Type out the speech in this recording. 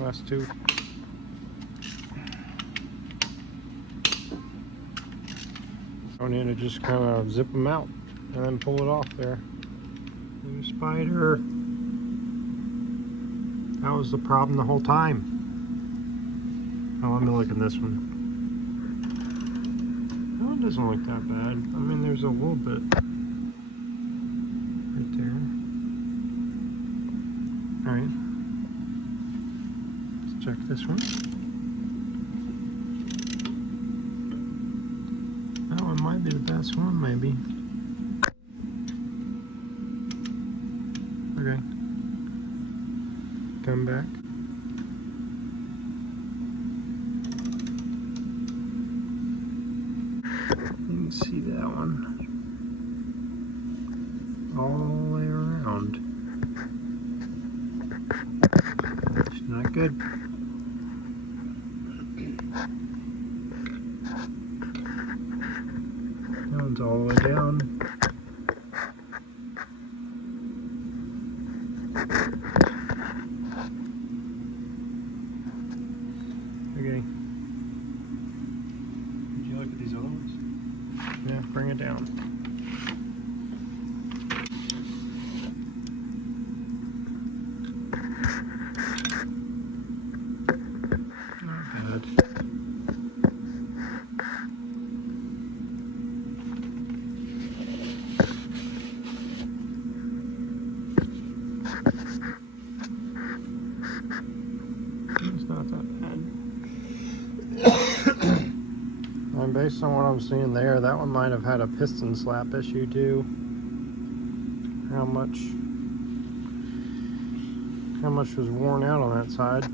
Last two. Going in to just kind of zip them out and then pull it off there. New spider. That was the problem the whole time. Oh, let me look at this one. That one doesn't look that bad. I mean, there's a little bit right there. Alright. Let's check this one. That one might be the best one, maybe. Okay. Come back. You can see that one all the way around. It's not good. That one's all the way down. Okay. Did you look at these other ones? Yeah, bring it down. Not bad. It's not that bad. And based on what I'm seeing there, that one might have had a piston slap issue too. How much was worn out on that side?